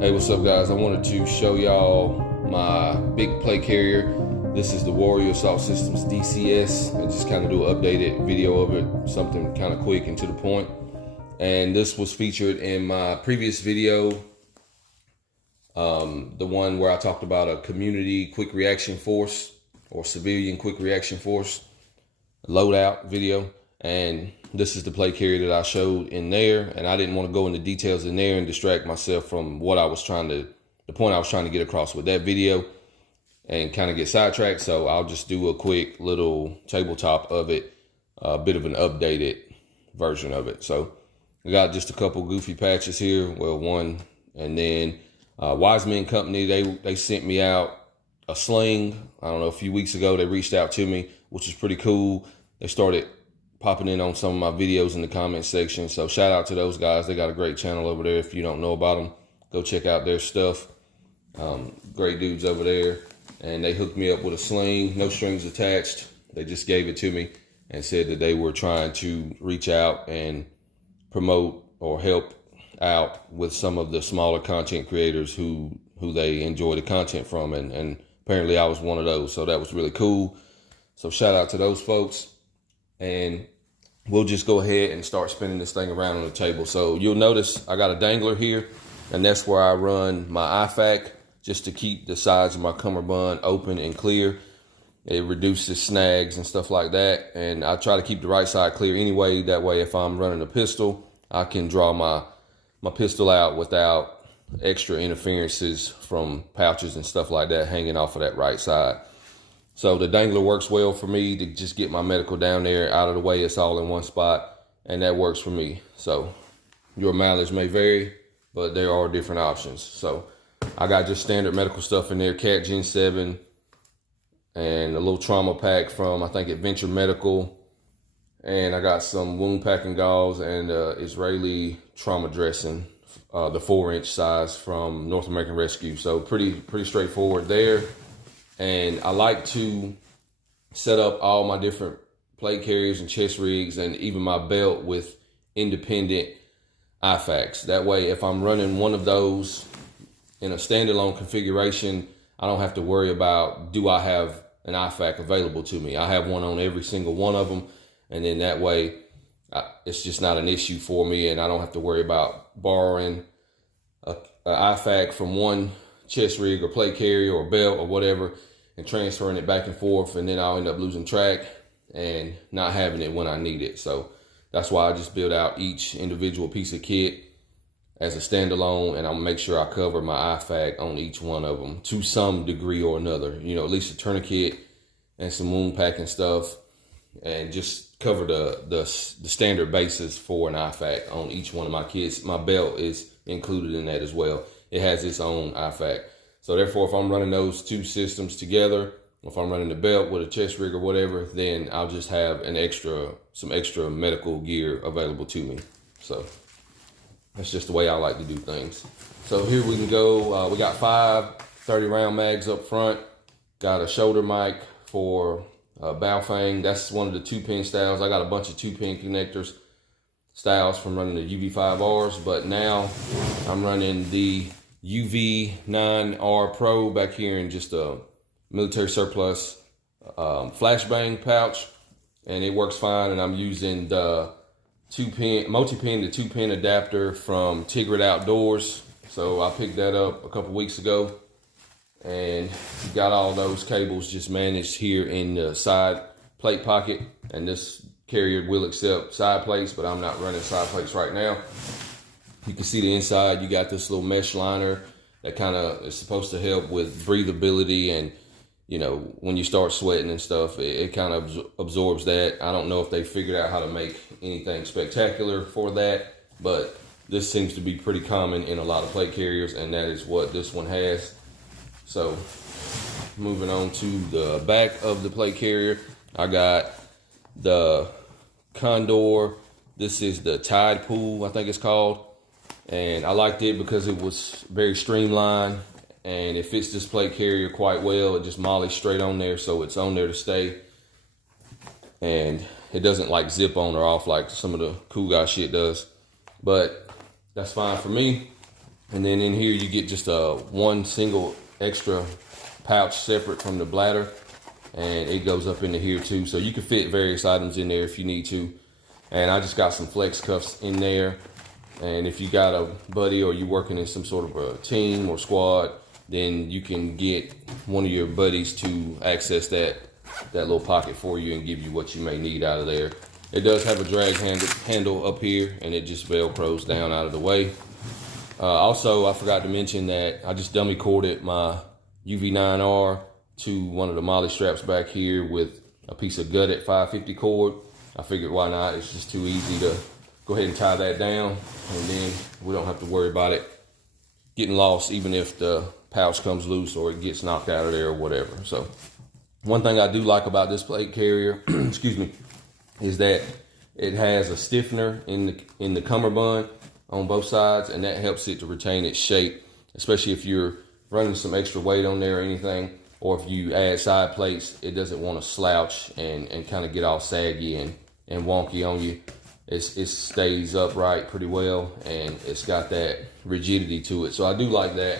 Hey, what's up guys? I wanted to show y'all my big plate carrier. This is the Warrior Assault Systems DCS. I just kind of do an updated video of it, something kind of quick and to the point. And this was featured in my previous video, the one where I talked about a community quick reaction force or civilian quick reaction force loadout video. And this is the plate carrier that I showed in there, and I didn't want to go into details in there and distract myself from what I was trying to, the point I was trying to get across with that video, and kind of get sidetracked. So I'll just do a quick little tabletop of it, a bit of an updated version of it. So we got just a couple goofy patches here. Well, one, and then Wiseman Company, they sent me out a sling. I don't know, a few weeks ago they reached out to me, which is pretty cool. They started popping in on some of my videos in the comment section. So shout out to those guys. They got a great channel over there. If you don't know about them, go check out their stuff. Great dudes over there. And they hooked me up with a sling, no strings attached. They just gave it to me and said that they were trying to reach out and promote or help out with some of the smaller content creators who they enjoy the content from. And apparently I was one of those. So that was really cool. So shout out to those folks. And we'll just go ahead and start spinning this thing around on the table. So you'll notice I got a dangler here, and that's where I run my IFAK just to keep the sides of my cummerbund open and clear. It reduces snags and stuff like that. And I try to keep the right side clear anyway. That way, if I'm running a pistol, I can draw my pistol out without extra interferences from pouches and stuff like that hanging off of that right side. So the dangler works well for me to just get my medical down there out of the way. It's all in one spot, and that works for me. So your mileage may vary, but there are different options. So I got just standard medical stuff in there, Cat Gen 7, and a little trauma pack from, I think, Adventure Medical. And I got some wound packing gauze and Israeli trauma dressing, the 4-inch size from North American Rescue. So pretty straightforward there. And I like to set up all my different plate carriers and chest rigs and even my belt with independent IFAKs. That way, if I'm running one of those in a standalone configuration, I don't have to worry about, do I have an IFAK available to me? I have one on every single one of them. And then that way, it's just not an issue for me, and I don't have to worry about borrowing a IFAK from one chest rig or plate carrier or belt or whatever and transferring it back and forth, and then I'll end up losing track and not having it when I need it. So that's why I just build out each individual piece of kit as a standalone, and I'll make sure I cover my IFAK on each one of them to some degree or another. You know, at least a tourniquet and some wound packing stuff, and just cover the standard basis for an IFAK on each one of my kits. My belt is included in that as well. It has its own IFAK. So therefore, if I'm running those two systems together, if I'm running the belt with a chest rig or whatever, then I'll just have some extra medical gear available to me. So that's just the way I like to do things. So here we can go. We got 5 30-round mags up front. Got a shoulder mic for Baofeng. That's one of the 2-pin styles. I got a bunch of 2-pin connectors styles from running the UV5Rs, but now I'm running the UV9R Pro back here in just a military surplus flashbang pouch, and it works fine. And I'm using the multi-pin, the 2-pin adapter from Tigrid Outdoors. So I picked that up a couple weeks ago, and got all those cables just managed here in the side plate pocket. And this carrier will accept side plates, but I'm not running side plates right now. You can see the inside. You got this little mesh liner that kind of is supposed to help with breathability, and you know, when you start sweating and stuff, it kind of absorbs that. I don't know if they figured out how to make anything spectacular for that, but this seems to be pretty common in a lot of plate carriers, and that is what this one has. So moving on to the back of the plate carrier, I got the Condor. This is the Tide Pool, I think it's called. And I liked it because it was very streamlined, and it fits this plate carrier quite well. It just mollies straight on there, so it's on there to stay. And it doesn't like zip on or off like some of the cool guy shit does. But that's fine for me. And then in here you get just one single extra pouch separate from the bladder, and it goes up into here too. So you can fit various items in there if you need to. And I just got some flex cuffs in there. And if you got a buddy or you're working in some sort of a team or squad, then you can get one of your buddies to access that little pocket for you and give you what you may need out of there. It does have a drag handle up here, and it just Velcros down out of the way. Also, I forgot to mention that I just dummy corded my UV9R to one of the MOLLE straps back here with a piece of gutted 550 cord. I figured why not? It's just too easy to go ahead and tie that down, and then we don't have to worry about it getting lost, even if the pouch comes loose or it gets knocked out of there or whatever. So one thing I do like about this plate carrier, excuse me, is that it has a stiffener in the cummerbund on both sides, and that helps it to retain its shape, especially if you're running some extra weight on there or anything, or if you add side plates, it doesn't want to slouch and kind of get all saggy and wonky on you. It stays upright pretty well, and it's got that rigidity to it. So I do like that.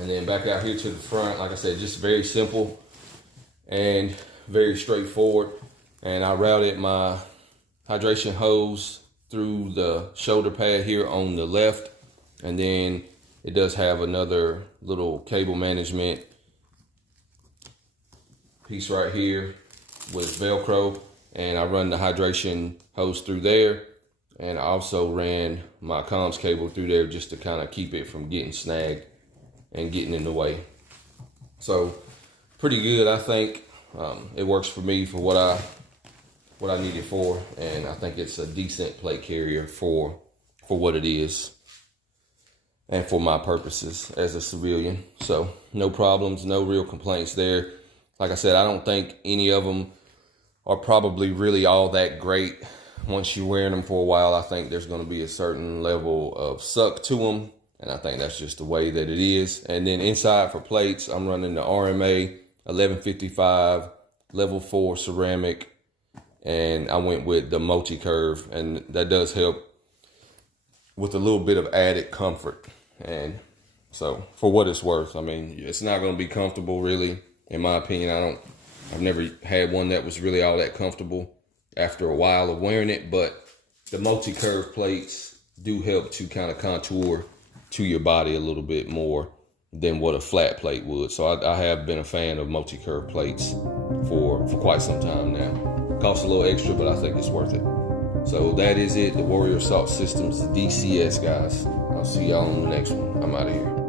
And then back out here to the front, like I said, just very simple and very straightforward. And I routed my hydration hose through the shoulder pad here on the left. And then it does have another little cable management piece right here with Velcro. And I run the hydration hose through there. And I also ran my comms cable through there just to kind of keep it from getting snagged and getting in the way. So pretty good, I think. It works for me for what I need it for, and I think it's a decent plate carrier for what it is and for my purposes as a civilian. So no problems, no real complaints there. Like I said, I don't think any of them are probably really all that great. Once you're wearing them for a while, I think there's going to be a certain level of suck to them, and I think that's just the way that it is. And then inside for plates, I'm running the RMA 1155 level 4 ceramic, and I went with the multi-curve, and that does help with a little bit of added comfort. And so for what it's worth, I mean, it's not going to be comfortable really, in my opinion. I've never had one that was really all that comfortable after a while of wearing it, but the multi-curve plates do help to kind of contour to your body a little bit more than what a flat plate would. So I have been a fan of multi-curve plates for quite some time now. Costs a little extra, but I think it's worth it. So that is it, the Warrior Assault Systems DCS, guys. I'll see y'all on the next one. I'm out of here.